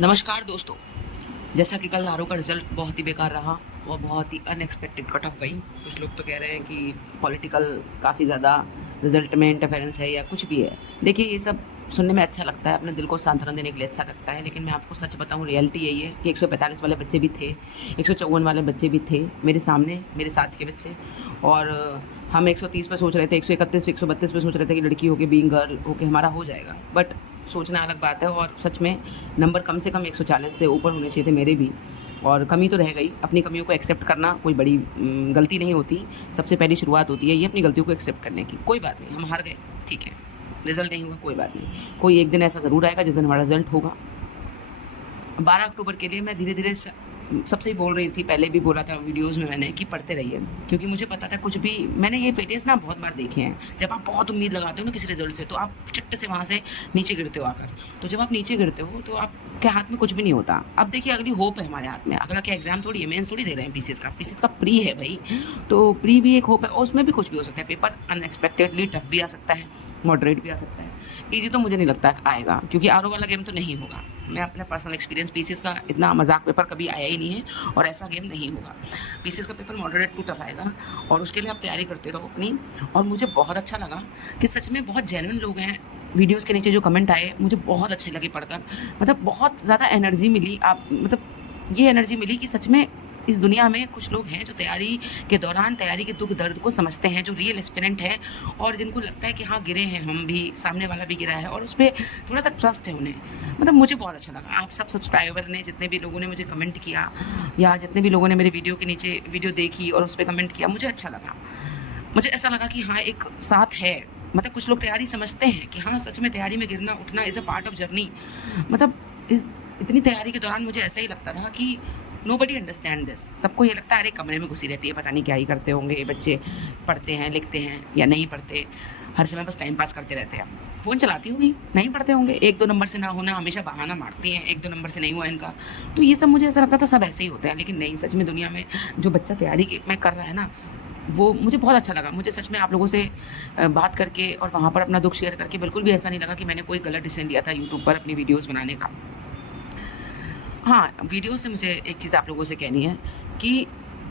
नमस्कार दोस्तों। जैसा कि कल आरओ का रिज़ल्ट बहुत ही बेकार रहा और बहुत ही अनएक्सपेक्टेड कट ऑफ गई। कुछ लोग तो कह रहे हैं कि पॉलिटिकल काफ़ी ज़्यादा रिज़ल्ट में इंटरफेरेंस है या कुछ भी है। देखिए, ये सब सुनने में अच्छा लगता है, अपने दिल को सांत्वना देने के लिए अच्छा लगता है, लेकिन मैं आपको सच बताऊँ, रियलिटी यही है कि 145 वाले बच्चे भी थे, 154 वाले बच्चे भी थे मेरे सामने, मेरे साथ के बच्चे। और हम 130 पे सोच रहे थे, 131 132 पे सोच रहे थे कि लड़की होके बीइंग गर्ल होके हमारा हो जाएगा, बट सोचना अलग बात है। और सच में नंबर कम से कम 140 से ऊपर होने चाहिए थे मेरे भी, और कमी तो रह गई। अपनी कमियों को एक्सेप्ट करना कोई बड़ी गलती नहीं होती। सबसे पहली शुरुआत होती है ये अपनी गलतियों को एक्सेप्ट करने की। कोई बात नहीं, हम हार गए, ठीक है, रिजल्ट नहीं हुआ, कोई बात नहीं। कोई एक दिन ऐसा ज़रूर आएगा जिस दिन हमारा रिजल्ट होगा। 12 अक्टूबर के लिए मैं धीरे धीरे सबसे ही बोल रही थी, पहले भी बोला था वीडियोस में मैंने कि पढ़ते रहिए, क्योंकि मुझे पता था कुछ भी। मैंने ये फेलियर्स ना बहुत बार देखे हैं। जब आप बहुत उम्मीद लगाते हो ना किसी रिजल्ट से, तो आप चट्ट से वहाँ से नीचे गिरते हो आकर। तो जब आप नीचे गिरते हो तो आपके हाथ में कुछ भी नहीं होता। अब देखिए, अगली होप है हमारे हाथ में। अगला क्या एग्जाम थोड़ी है, मेंस थोड़ी दे रहे हैं, पीसीएस का प्री है भाई। तो प्री भी एक होप है और उसमें भी कुछ भी हो सकता है। पेपर अनएक्सपेक्टेडली टफ भी आ सकता है, मॉडरेट भी आ सकता है। ईजी तो मुझे नहीं लगता आएगा, क्योंकि आरओ वाला गेम तो नहीं होगा। मैं अपना पर्सनल एक्सपीरियंस, पीसीएस का इतना मजाक पेपर कभी आया ही नहीं है और ऐसा गेम नहीं होगा। पीसीएस का पेपर मॉडरेट टू टफ आएगा और उसके लिए आप तैयारी करते रहो अपनी। और मुझे बहुत अच्छा लगा कि सच में बहुत जेन्युइन लोग हैं। वीडियोस के नीचे जो कमेंट आए मुझे बहुत अच्छे लगे पढ़कर। मतलब बहुत ज़्यादा एनर्जी मिली। आप मतलब ये एनर्जी मिली कि सच में इस दुनिया में कुछ लोग हैं जो तैयारी के दौरान तैयारी के दुख दर्द को समझते हैं, जो रियल एस्पिरेंट है और जिनको लगता है कि हाँ, गिरे हैं हम भी, सामने वाला भी गिरा है, और उस पर थोड़ा सा ट्रस्ट है उन्हें। मतलब मुझे बहुत अच्छा लगा। आप सब सब्सक्राइबर ने, जितने भी लोगों ने मुझे कमेंट किया या जितने भी लोगों ने मेरे वीडियो के नीचे वीडियो देखी और उस पर कमेंट किया, मुझे अच्छा लगा। मुझे ऐसा लगा कि हाँ, एक साथ है। मतलब कुछ लोग तैयारी समझते हैं कि हाँ, सच में तैयारी में गिरना उठना is a part of journey. मतलब इतनी तैयारी के दौरान मुझे ऐसा ही लगता था कि नो बडी अंडरस्टैंड दिस। सबको ये लगता है अरे कमरे में घुसी रहती है, पता नहीं क्या ही करते होंगे ये बच्चे, पढ़ते हैं लिखते हैं या नहीं पढ़ते, हर समय बस टाइम पास करते रहते हैं, फ़ोन चलाती होगी, नहीं पढ़ते होंगे, 1-2 नंबर से ना होना, हमेशा बहाना मारती हैं, 1-2 नंबर से नहीं हुआ इनका। तो ये सब मुझे ऐसा लगता था सब ऐसे ही होते हैं, लेकिन नहीं, सच में दुनिया में जो बच्चा तैयारी में कर रहा है ना, वो मुझे बहुत अच्छा लगा। मुझे सच में आप लोगों से बात करके और वहाँ पर अपना दुख शेयर करके बिल्कुल भी ऐसा नहीं लगा कि मैंने कोई गलत डिसीजन लिया था यूट्यूब पर अपनी वीडियोज़ बनाने का। हाँ, वीडियो से मुझे एक चीज़ आप लोगों से कहनी है कि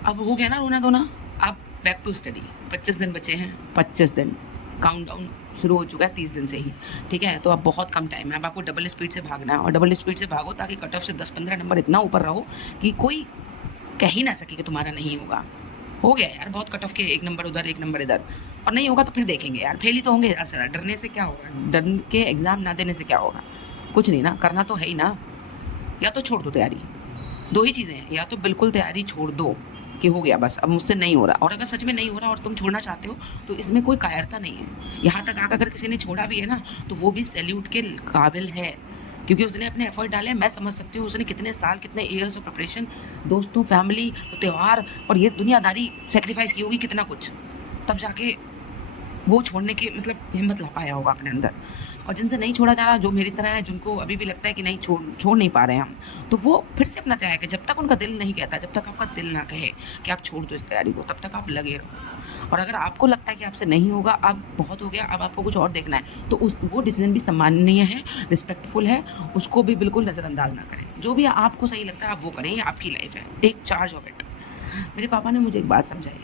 अब हो गया ना रोना-धोना, अब बैक टू स्टडी। 25 दिन बचे हैं, 25 दिन, काउंटडाउन शुरू हो चुका है 30 दिन से ही, ठीक है? तो अब बहुत कम टाइम है। अब आपको डबल स्पीड से भागना है और डबल स्पीड से भागो ताकि कट ऑफ से 10-15 नंबर इतना ऊपर रहो कि कोई कह ही ना सके कि तुम्हारा नहीं होगा। हो गया यार, बहुत कट ऑफ के 1 नंबर उधर, 1 नंबर इधर, और नहीं होगा तो फिर देखेंगे यार, फेल ही तो होंगे। ऐसा डरने से क्या होगा? डर के एग्ज़ाम ना देने से क्या होगा? कुछ नहीं ना, करना तो है ही ना। या तो छोड़ दो तैयारी, 2 ही चीज़ें हैं, या तो बिल्कुल तैयारी छोड़ दो कि हो गया बस, अब मुझसे नहीं हो रहा। और अगर सच में नहीं हो रहा और तुम छोड़ना चाहते हो तो इसमें कोई कायरता नहीं है। यहाँ तक आकर अगर किसी ने छोड़ा भी है ना, तो वो भी सैल्यूट के काबिल है, क्योंकि उसने अपने एफर्ट डाले। मैं समझ सकती हूँ उसने कितने साल, कितने ईयर्स ऑफ प्रिपरेशन, दोस्तों, फैमिली, त्यौहार और ये दुनियादारी सेक्रीफाइस की होगी, कितना कुछ, तब जाके वो छोड़ने की मतलब हिम्मत ला पाया होगा अपने अंदर। और जिनसे नहीं छोड़ा जा रहा, जो मेरी तरह है, जिनको अभी भी लगता है कि नहीं छोड़ नहीं पा रहे हैं हम, तो वो फिर से अपना तैयारी करें। जब तक उनका दिल नहीं कहता, जब तक आपका दिल ना कहे कि आप छोड़ दो इस तैयारी को, तब तक आप लगे रहो। और अगर आपको लगता है कि आपसे नहीं होगा, अब बहुत हो गया, अब आपको कुछ और देखना है, तो वो डिसीजन भी सम्माननीय है, रिस्पेक्टफुल है, उसको भी बिल्कुल नज़रअंदाज ना करें। जो भी आपको सही लगता है आप वो करें, ये आपकी लाइफ है, टेक चार्ज ऑफ इट। मेरे पापा ने मुझे एक बात समझाई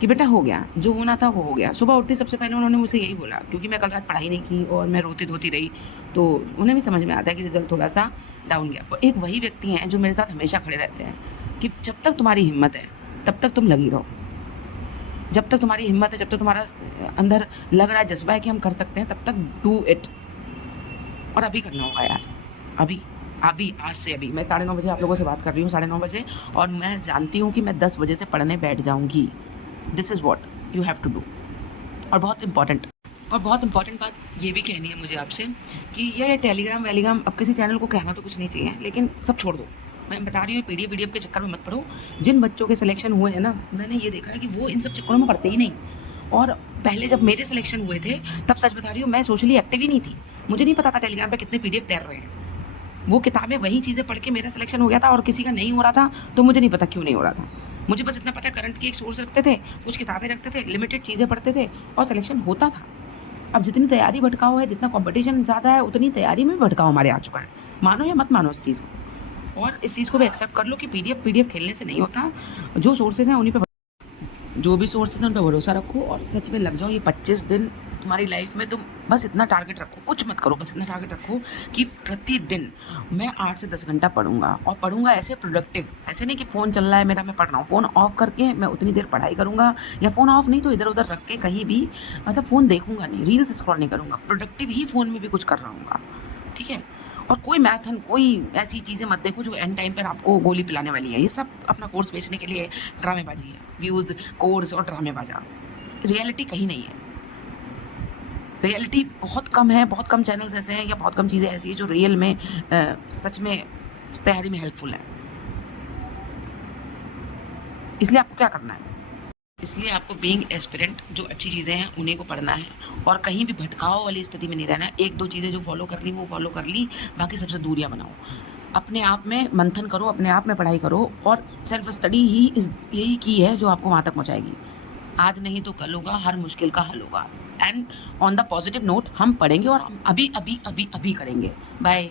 कि बेटा हो गया, जो होना था वो हो गया। सुबह उठते सबसे पहले उन्होंने मुझसे यही बोला, क्योंकि मैं कल रात पढ़ाई नहीं की और मैं रोती-धोती रही, तो उन्हें भी समझ में आता है कि रिज़ल्ट थोड़ा-सा डाउन गया। पर एक वही व्यक्ति हैं जो मेरे साथ हमेशा खड़े रहते हैं कि जब तक तुम्हारी हिम्मत है, तब तक तुम लगी रहो। जब तक तुम्हारी हिम्मत है, जब तक तुम्हारा अंदर लग रहा है, जज़्बा है कि हम कर सकते हैं, तब तक डू इट। और अभी करना होगा यार, अभी, अभी, आज से अभी। मैं 9:30 बजे आप लोगों से बात कर रही हूँ, 9:30 बजे, और मैं जानती हूँ कि मैं 10 बजे से पढ़ने बैठ जाऊँगी। This is what you have to do. और बहुत इम्पॉर्टेंट बात ये भी कहनी है मुझे आपसे कि यार, ये टेलीग्राम वेलीग्राम, अब किसी चैनल को कहना तो कुछ नहीं चाहिए, लेकिन सब छोड़ दो। मैं बता रही हूँ, पीडीएफ के चक्कर में मत पड़ो। जिन बच्चों के सिलेक्शन हुए हैं ना, मैंने ये देखा है कि वो इन सब चक्करों में पढ़ते ही नहीं। और पहले जब मेरे सिलेक्शन हुए थे, तब सच बता रही हूँ, मैं सोशली एक्टिव ही नहीं थी। मुझे नहीं पता था टेलीग्राम पे कितने पीडीएफ तैर रहे हैं। वो किताबें, वही चीज़ें पढ़ के मेरा सिलेक्शन हो गया था और किसी का नहीं हो रहा था, तो मुझे नहीं पता क्यों नहीं हो रहा था। मुझे बस इतना पता है, करंट की एक सोर्स रखते थे, कुछ किताबें रखते थे, लिमिटेड चीज़ें पढ़ते थे और सिलेक्शन होता था। अब जितनी तैयारी भटकाव है, जितना कंपटीशन ज़्यादा है, उतनी तैयारी में भी भटकाव हमारे आ चुका है। मानो या मत मानो इस चीज़ को, और इस चीज़ को भी एक्सेप्ट कर लो कि पीडीएफ खेलने से नहीं होता। जो सोर्सेज हैं उन्हीं पे, जो भी सोर्सेज हैं उन पे भरोसा रखो और सच में लग जाओ। ये 25 दिन तुम्हारी लाइफ में तुम बस इतना टारगेट रखो, कुछ मत करो, बस इतना टारगेट रखो कि प्रतिदिन मैं 8 से 10 घंटा पढ़ूंगा, और पढ़ूंगा ऐसे प्रोडक्टिव, ऐसे नहीं कि फ़ोन चल रहा है मेरा मैं पढ़ रहा हूँ। फ़ोन ऑफ करके मैं उतनी देर पढ़ाई करूंगा, या फ़ोन ऑफ नहीं तो इधर उधर रख के कहीं भी, मतलब फ़ोन देखूंगा नहीं, रील्स स्क्रॉल नहीं करूंगा, प्रोडक्टिव ही फ़ोन में भी कुछ कर रहा हूँ, ठीक है। और कोई मैराथन, कोई ऐसी चीज़ें मत देखो जो एंड टाइम पर आपको गोली पिलाने वाली है। ये सब अपना कोर्स बेचने के लिए ड्रामेबाजी है, व्यूज़, कोर्स और ड्रामेबाजा। रियलिटी कहीं नहीं है। रियलिटी बहुत कम है, बहुत कम चैनल्स ऐसे हैं या बहुत कम चीज़ें ऐसी हैं जो रियल में सच में तैयारी में हेल्पफुल है। इसलिए आपको क्या करना है? इसलिए आपको बीइंग एस्पिरेंट जो अच्छी चीज़ें हैं उन्हीं को पढ़ना है, और कहीं भी भटकाव वाली स्थिति में नहीं रहना है। 1-2 चीज़ें जो फॉलो कर ली वो फॉलो कर ली, बाकी सबसे दूरियां बनाओ। अपने आप में मंथन करो, अपने आप में पढ़ाई करो, और सेल्फ स्टडी ही यही की है जो आपको वहाँ तक पहुँचाएगी। आज नहीं तो कल होगा, हर मुश्किल का हल होगा। And on the positive note हम पढ़ेंगे, और हम अभी अभी अभी अभी करेंगे। बाय।